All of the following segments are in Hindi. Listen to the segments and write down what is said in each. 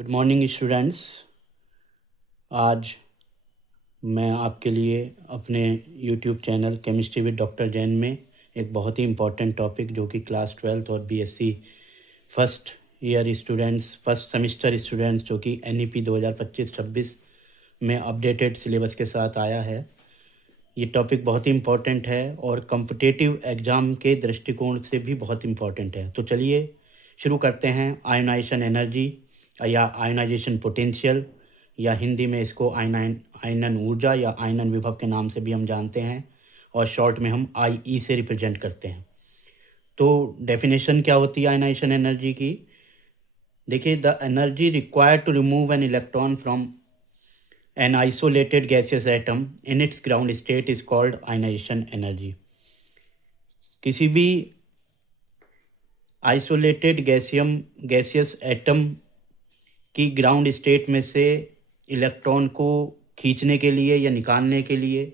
Good morning students. आज मैं आपके लिए अपने YouTube channel chemistry with doctor Jain में एक बहुत ही इम्पॉर्टेंट टॉपिक जो कि क्लास 12th और BSc first year students, first semester students जो कि NEP 2025-26 में अपडेटेड सिलेबस के साथ आया है। ये टॉपिक बहुत ही इम्पॉर्टेंट है और कॉम्पिटिटिव एग्ज़ाम के दृष्टिकोण से भी बहुत इम्पॉर्टेंट है। तो चलिए शुरू करते हैं। आयोनाइजेशन एनर्जी या आयोनाइजेशन पोटेंशियल या हिंदी में इसको आयनन ऊर्जा या आयनन विभव के नाम से भी हम जानते हैं और शॉर्ट में हम IE से रिप्रेजेंट करते हैं। तो डेफिनेशन क्या होती है आयोनाइजेशन एनर्जी की? देखिए, the energy required to remove an electron from an isolated gaseous atom in its ground state is called ionisation energy. किसी भी आइसोलेटेड गैसियस एटम की ग्राउंड स्टेट में से इलेक्ट्रॉन को खींचने के लिए या निकालने के लिए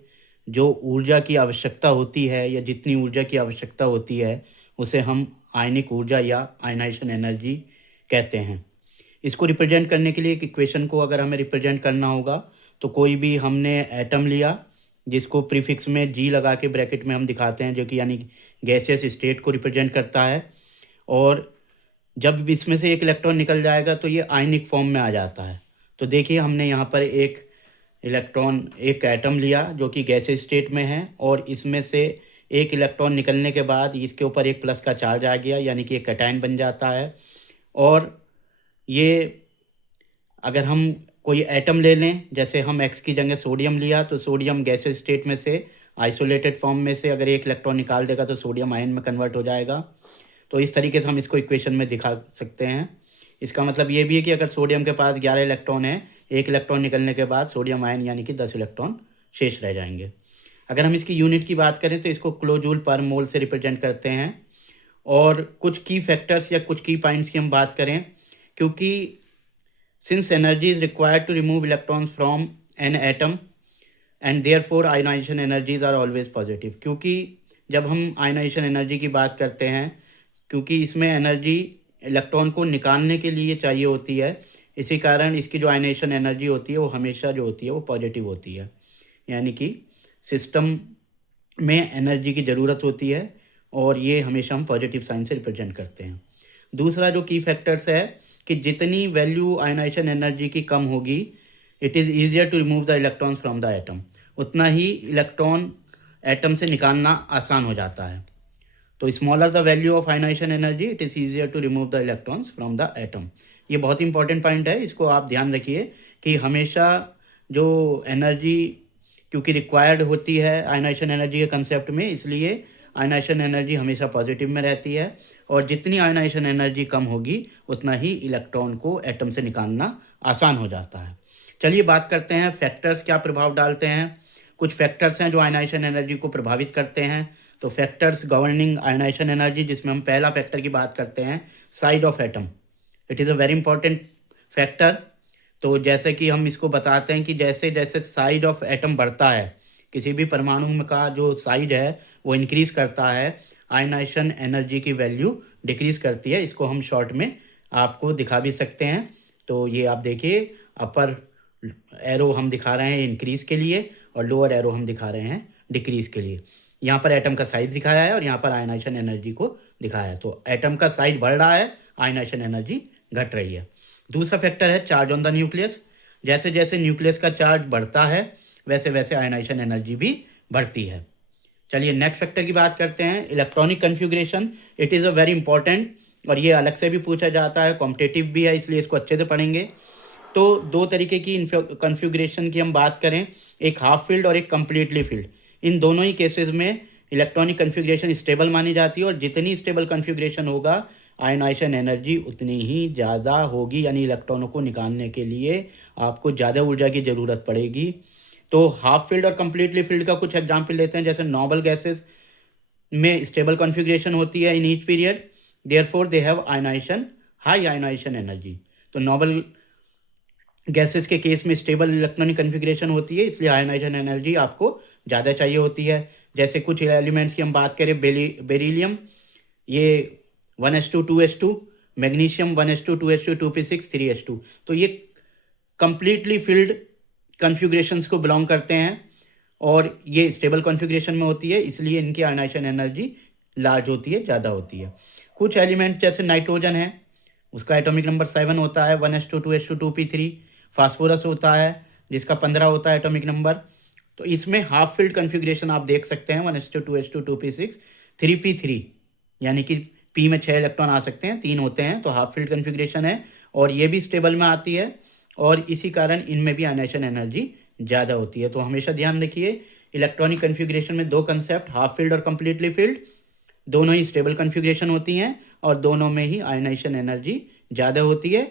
जो ऊर्जा की आवश्यकता होती है या जितनी ऊर्जा की आवश्यकता होती है उसे हम आयनिक ऊर्जा या आयनाइजेशन एनर्जी कहते हैं। इसको रिप्रेजेंट करने के लिए एक इक्वेशन को अगर हमें रिप्रेजेंट करना होगा तो कोई भी हमने एटम लिया जिसको प्रीफिक्स में G लगा के ब्रैकेट में हम दिखाते हैं, जो कि यानी गैसियस स्टेट को रिप्रेजेंट करता है। और जब इसमें से एक इलेक्ट्रॉन निकल जाएगा तो ये आयनिक फॉर्म में आ जाता है। तो देखिए, हमने यहाँ पर एक एटम लिया जो कि गैसियस स्टेट में है और इसमें से एक इलेक्ट्रॉन निकलने के बाद इसके ऊपर एक प्लस का चार्ज आ गया, यानी कि एक कैटायन बन जाता है। और ये अगर हम कोई एटम ले लें, जैसे हम X की जगह सोडियम लिया तो सोडियम गैसियस स्टेट में से आइसोलेटेड फॉर्म में से अगर एक इलेक्ट्रॉन निकाल देगा तो सोडियम आयन में कन्वर्ट हो जाएगा। तो इस तरीके से हम इसको इक्वेशन में दिखा सकते हैं। इसका मतलब ये भी है कि अगर सोडियम के पास 11 इलेक्ट्रॉन है, एक इलेक्ट्रॉन निकलने के बाद सोडियम आयन यानी कि 10 इलेक्ट्रॉन शेष रह जाएंगे। अगर हम इसकी यूनिट की बात करें तो इसको किलोजूल पर मोल से रिप्रेजेंट करते हैं। और कुछ की फैक्टर्स या कुछ की पॉइंट्स की हम बात करें, क्योंकि since energy is required to remove electrons from an atom and therefore ionisation energies are always positive. क्योंकि जब हम आयोनाइजेशन एनर्जी की बात करते हैं, क्योंकि इसमें एनर्जी इलेक्ट्रॉन को निकालने के लिए चाहिए होती है, इसी कारण इसकी जो आयोनाइजेशन एनर्जी होती है वो हमेशा जो होती है वो पॉजिटिव होती है। यानी कि सिस्टम में एनर्जी की ज़रूरत होती है और ये हमेशा हम पॉजिटिव साइन से रिप्रेजेंट करते हैं। दूसरा जो की फैक्टर्स है कि जितनी वैल्यू आयोनाइजेशन एनर्जी की कम होगी, it is easier to remove the electrons from the atom, उतना ही इलेक्ट्रॉन एटम से निकालना आसान हो जाता है। तो smaller the value of ionisation energy, it is easier to remove the electrons from the atom. ये बहुत इंपॉर्टेंट पॉइंट है, इसको आप ध्यान रखिए कि हमेशा जो एनर्जी क्योंकि रिक्वायर्ड होती है आयोनाइजेशन एनर्जी के कंसेप्ट में, इसलिए आयोनाइजेशन एनर्जी हमेशा पॉजिटिव में रहती है और जितनी आयोनाइजेशन एनर्जी कम होगी उतना ही इलेक्ट्रॉन को एटम से निकालना आसान हो जाता है। चलिए बात करते हैं फैक्टर्स क्या प्रभाव डालते हैं। कुछ फैक्टर्स हैं जो आयोनाइजेशन एनर्जी को प्रभावित करते हैं। तो फैक्टर्स गवर्निंग आयोनाइजेशन एनर्जी, जिसमें हम पहला फैक्टर की बात करते हैं size of atom. It is a very important factor. तो जैसे कि हम इसको बताते हैं कि जैसे जैसे साइज ऑफ एटम बढ़ता है, किसी भी परमाणु का जो साइज है वो इंक्रीज करता है, आयोनाइजेशन एनर्जी की वैल्यू डिक्रीज करती है। इसको हम शॉर्ट में आपको दिखा भी सकते हैं। तो ये आप देखिए, अपर एरो हम दिखा रहे हैं इंक्रीज के लिए और लोअर एरो हम दिखा रहे हैं डिक्रीज के लिए। यहाँ पर एटम का साइज दिखाया है और यहाँ पर आयोनाइजेशन एनर्जी को दिखाया है। तो एटम का साइज बढ़ रहा है, आयोनाइजेशन एनर्जी घट रही है। दूसरा फैक्टर है चार्ज ऑन द न्यूक्लियस। जैसे जैसे न्यूक्लियस का चार्ज बढ़ता है वैसे वैसे आयोनाइजेशन एनर्जी भी बढ़ती है। चलिए नेक्स्ट फैक्टर की बात करते हैं, electronic configuration. It is a very important और ये अलग से भी पूछा जाता है, कॉम्पिटिटिव भी है, इसलिए इसको अच्छे से पढ़ेंगे। तो दो तरीके की कन्फिग्रेशन की हम बात करें, एक हाफ फील्ड और एक कंप्लीटली फील्ड। इन दोनों ही केसेस में इलेक्ट्रॉनिक कन्फिग्रेशन स्टेबल मानी जाती है और जितनी स्टेबल कन्फिग्रेशन होगा आयोनाइजेशन एनर्जी उतनी ही ज़्यादा होगी, यानी इलेक्ट्रॉनों को निकालने के लिए आपको ज़्यादा ऊर्जा की ज़रूरत पड़ेगी। तो हाफ फील्ड और कंप्लीटली फील्ड का कुछ एग्जाम्पल लेते हैं। जैसे नोबल गैसेस में स्टेबल कन्फिग्रेशन होती है in each period, therefore they have ionisation high ionisation energy. तो नोबल गैसेस के केस में स्टेबल इलेक्ट्रॉनिक कन्फिग्रेशन होती है, इसलिए आयोनाइजेशन एनर्जी आपको ज़्यादा चाहिए होती है। जैसे कुछ एलिमेंट्स की हम बात करें, बेरिलियम, ये 1s2 2s2 magnesium 1s2 2s2 2p6 3s2। तो ये कंप्लीटली फिल्ड कॉन्फ़िगरेशंस को बिलोंग करते हैं और ये स्टेबल कॉन्फ़िगरेशन में होती है, इसलिए इनकी आयनाइजेशन एनर्जी लार्ज होती है, ज़्यादा होती है। कुछ एलिमेंट्स जैसे नाइट्रोजन है, उसका एटॉमिक नंबर 7 होता है, 1s2 2s2 2p3। फास्फोरस होता है जिसका 15 होता है एटॉमिक नंबर। तो इसमें हाफ फील्ड कॉन्फ़िगरेशन आप देख सकते हैं 1s2 2s2 2p6 3p3, यानी कि पी में 6 इलेक्ट्रॉन आ सकते हैं, 3 होते हैं, तो हाफ फील्ड कॉन्फ़िगरेशन है और ये भी स्टेबल में आती है और इसी कारण इनमें भी आयनाइजेशन एनर्जी ज़्यादा होती है। तो हमेशा ध्यान रखिए इलेक्ट्रॉनिक कॉन्फ़िगरेशन में दो कंसेप्ट, हाफ फील्ड और कंप्लीटली फील्ड, दोनों ही स्टेबल कॉन्फ़िगरेशन होती हैं और दोनों में ही आयनाइजेशन एनर्जी ज़्यादा होती है।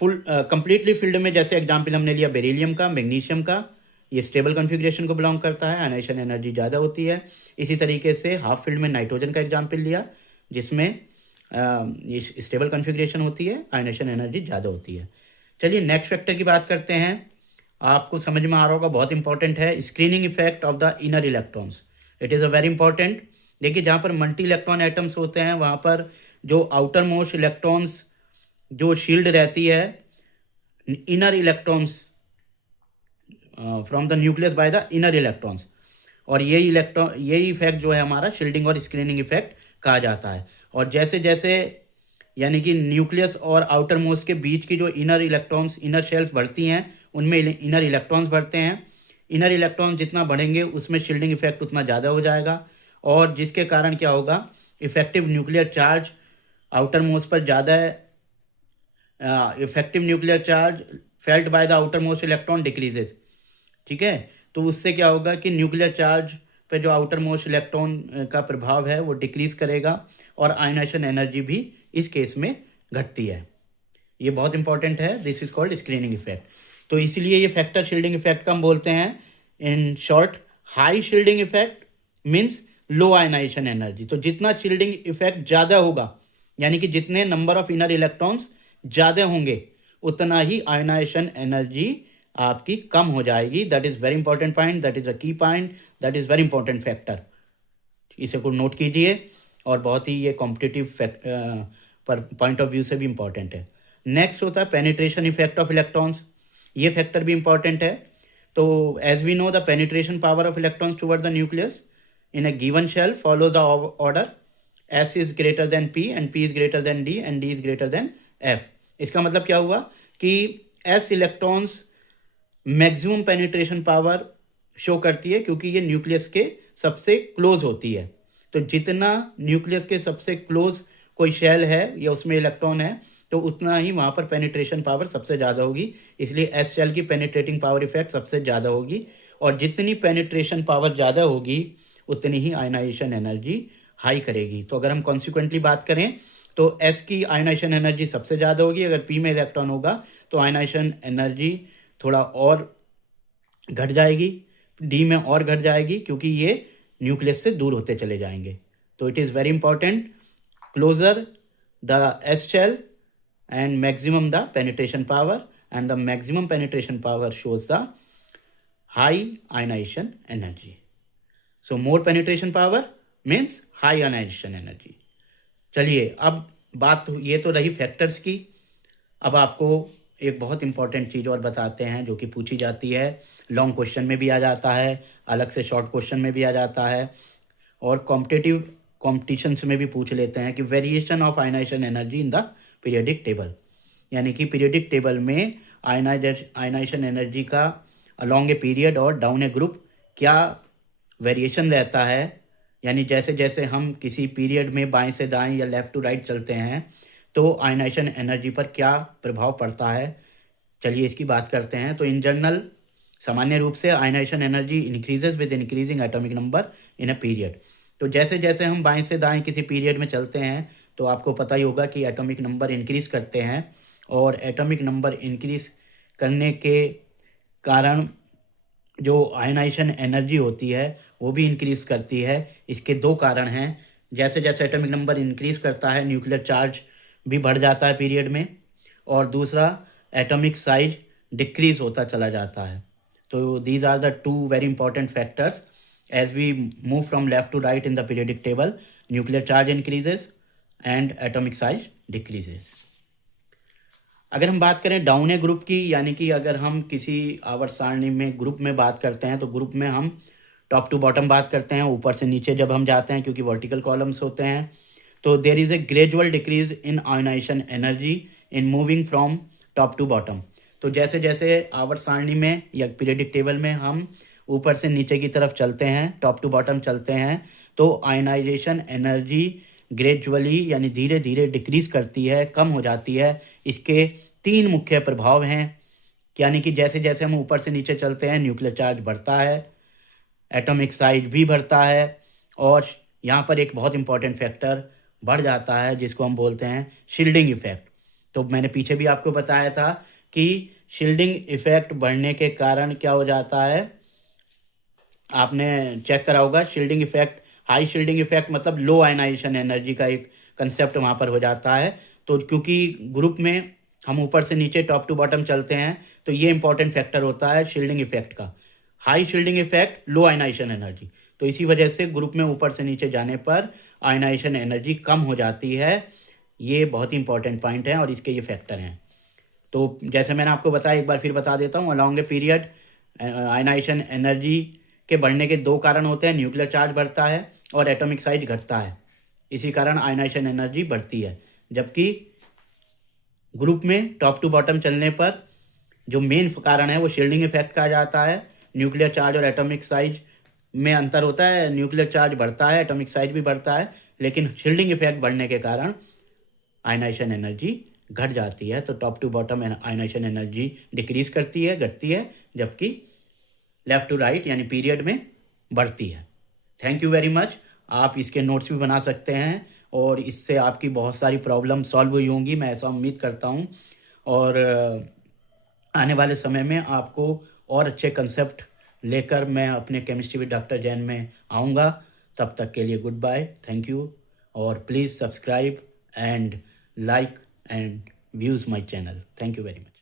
फुल कंप्लीटली फील्ड में जैसे एग्जाम्पल हमने लिया बेरिलियम का, मैग्नीशियम का, ये स्टेबल कॉन्फ़िगरेशन को बिलोंग करता है, आयनाइजेशन एनर्जी ज़्यादा होती है। इसी तरीके से हाफ फील्ड में नाइट्रोजन का एग्जाम्पल लिया जिसमें ये स्टेबल कॉन्फ़िगरेशन होती है, आयनाइजेशन एनर्जी ज़्यादा होती है। चलिए नेक्स्ट फैक्टर की बात करते हैं। आपको समझ में आ रहा होगा, बहुत इंपॉर्टेंट है, screening effect of the inner electrons. It is a very important. देखिए जहाँ पर मल्टी इलेक्ट्रॉन एटम्स होते हैं वहाँ पर जो आउटर मोस्ट इलेक्ट्रॉन्स जो शील्ड रहती है inner electrons from the nucleus by the inner electrons, और यही इफेक्ट जो है हमारा शील्डिंग और स्क्रीनिंग इफेक्ट कहा जाता है। और जैसे जैसे यानी कि न्यूक्लियस और आउटर मोस्ट के बीच की जो इनर इलेक्ट्रॉन्स, इनर शेल्स बढ़ती हैं उनमें इनर इलेक्ट्रॉन्स बढ़ते हैं। इनर इलेक्ट्रॉन्स जितना बढ़ेंगे उसमें शील्डिंग इफेक्ट उतना ज़्यादा हो जाएगा और जिसके कारण क्या होगा, effective nuclear charge outer most पर ज़्यादा है। Effective nuclear charge felt by the outer most electron decreases. ठीक है, तो उससे क्या होगा कि न्यूक्लियर चार्ज पे जो आउटर मोस्ट इलेक्ट्रॉन का प्रभाव है वो डिक्रीज करेगा और आयनाइजेशन एनर्जी भी इस केस में घटती है। ये बहुत इंपॉर्टेंट है, this is called screening effect. तो इसीलिए ये फैक्टर शील्डिंग इफेक्ट का हम बोलते हैं in short high shielding effect means low ionisation energy. तो जितना शील्डिंग इफेक्ट ज़्यादा होगा यानी कि जितने नंबर ऑफ इनर इलेक्ट्रॉन्स ज़्यादा होंगे उतना ही आयनाइजेशन एनर्जी आपकी कम हो जाएगी। That is very important point, that is a key point, that is very important factor. इसे को नोट कीजिए और बहुत ही ये कॉम्पिटिटिव पर पॉइंट ऑफ व्यू से भी इंपॉर्टेंट है। नेक्स्ट होता है पेनिट्रेशन इफेक्ट ऑफ इलेक्ट्रॉन्स। ये फैक्टर भी इंपॉर्टेंट है। तो as we know the penetration power of electrons toward the nucleus in a given shell follows the order S is greater than P and P is greater than D and D is greater than F। इसका मतलब क्या हुआ कि S electrons maximum penetration power show करती है क्योंकि ये न्यूक्लियस के सबसे क्लोज होती है। तो जितना न्यूक्लियस के सबसे क्लोज कोई शेल है या उसमें इलेक्ट्रॉन है तो उतना ही वहाँ पर पेनिट्रेशन पावर सबसे ज़्यादा होगी, इसलिए एस शेल की पेनिट्रेटिंग पावर इफेक्ट सबसे ज़्यादा होगी और जितनी पेनिट्रेशन पावर ज़्यादा होगी उतनी ही आयनाइजेशन एनर्जी हाई करेगी। तो अगर हम कॉन्सिक्वेंटली बात करें तो एस की आयनाइजेशन एनर्जी सबसे ज़्यादा होगी, अगर पी में इलेक्ट्रॉन होगा तो आयनाइजेशन एनर्जी थोड़ा और घट जाएगी, डी में और घट जाएगी क्योंकि ये न्यूक्लियस से दूर होते चले जाएंगे। तो it is very important, closer the S shell and maximum the penetration power and the maximum penetration power shows the high ionization energy. So more penetration power means high ionization energy. चलिए अब बात ये तो रही फैक्टर्स की। अब आपको एक बहुत इंपॉर्टेंट चीज़ और बताते हैं जो कि पूछी जाती है, लॉन्ग क्वेश्चन में भी आ जाता है, अलग से शॉर्ट क्वेश्चन में भी आ जाता है और कॉम्पिटिटिव कॉम्पिटिशन्स में भी पूछ लेते हैं कि variation of ionisation energy in the periodic table, यानी कि पीरियडिक टेबल में आयनाइजेशन एनर्जी का अलोंग ए पीरियड और डाउन ए ग्रुप क्या वेरिएशन रहता है, यानी जैसे जैसे हम किसी पीरियड में बाएं से दाएं या लेफ़्ट टू राइट चलते हैं तो आयनाइजेशन एनर्जी पर क्या प्रभाव पड़ता है। चलिए इसकी बात करते हैं। तो इन जनरल सामान्य रूप से ionisation energy increases with increasing atomic number in a period. तो जैसे जैसे हम बाएं से दाएं किसी पीरियड में चलते हैं तो आपको पता ही होगा कि एटॉमिक नंबर इंक्रीज करते हैं और एटॉमिक नंबर इंक्रीज करने के कारण जो आयनाइजेशन एनर्जी होती है वो भी इंक्रीज करती है। इसके दो कारण हैं, जैसे जैसे एटॉमिक नंबर इंक्रीज करता है न्यूक्लियर चार्ज भी बढ़ जाता है पीरियड में, और दूसरा एटॉमिक साइज डिक्रीज होता चला जाता है। तो these are the two very important factors as we move from left to right in the periodic table. Nuclear charge increases and atomic size decreases. अगर हम बात करें डाउन ए ग्रुप की, यानी कि अगर हम किसी आवर्त सारणी में ग्रुप में बात करते हैं तो ग्रुप में हम टॉप टू बॉटम बात करते हैं, ऊपर से नीचे जब हम जाते हैं क्योंकि वर्टिकल कॉलम्स होते हैं, तो there is a gradual decrease in ionisation energy in moving from top to bottom. तो जैसे जैसे आवर्त सारणी में या पीरियडिक टेबल में हम ऊपर से नीचे की तरफ चलते हैं, टॉप टू बॉटम चलते हैं, तो आयोनाइजेशन एनर्जी ग्रेजुअली यानी धीरे धीरे डिक्रीज करती है, कम हो जाती है। इसके 3 मुख्य प्रभाव हैं, यानी कि जैसे जैसे हम ऊपर से नीचे चलते हैं न्यूक्लियर चार्ज बढ़ता है, एटॉमिक साइज भी बढ़ता है, और यहाँ पर एक बहुत इंपॉर्टेंट फैक्टर बढ़ जाता है जिसको हम बोलते हैं शील्डिंग इफेक्ट। तो मैंने पीछे भी आपको बताया था कि शील्डिंग इफेक्ट बढ़ने के कारण क्या हो जाता है, आपने चेक करा होगा। Shielding effect, high shielding effect मतलब लो आयनाइजेशन एनर्जी का एक कंसेप्ट वहाँ पर हो जाता है। तो क्योंकि ग्रुप में हम ऊपर से नीचे टॉप टू बॉटम चलते हैं, तो ये इंपॉर्टेंट फैक्टर होता है शील्डिंग इफेक्ट का। हाई शील्डिंग इफेक्ट, लो आयनाइजेशन एनर्जी, तो इसी वजह से ग्रुप में ऊपर से नीचे जाने पर आयनाइजेशन एनर्जी कम हो जाती है। ये बहुत ही इंपॉर्टेंट पॉइंट है और इसके ये फैक्टर हैं। तो जैसे मैंने आपको बताया, एक बार फिर बता देता हूँ, along a period ionisation energy के बढ़ने के 2 कारण होते हैं, न्यूक्लियर चार्ज बढ़ता है और एटॉमिक साइज घटता है। इसी कारण आयनाइजेशन एनर्जी बढ़ती है। जबकि ग्रुप में टॉप टू बॉटम चलने पर जो मेन कारण है वो शील्डिंग इफेक्ट कहा जाता है। न्यूक्लियर चार्ज और एटॉमिक साइज में अंतर होता है, न्यूक्लियर चार्ज बढ़ता है, एटॉमिक साइज भी बढ़ता है, लेकिन शील्डिंग इफेक्ट बढ़ने के कारण आयनाइजेशन एनर्जी घट जाती है। तो top to bottom ionisation energy decrease करती है, घटती है, जबकि लेफ्ट टू राइट यानी पीरियड में बढ़ती है। Thank you very much. आप इसके नोट्स भी बना सकते हैं और इससे आपकी बहुत सारी प्रॉब्लम सॉल्व हुई होंगी, मैं ऐसा उम्मीद करता हूँ। और आने वाले समय में आपको और अच्छे कंसेप्ट लेकर मैं अपने केमिस्ट्री विद डॉक्टर जैन में आऊँगा। तब तक के लिए गुड बाय, थैंक यू, और please subscribe and like and views my channel. Thank you very much.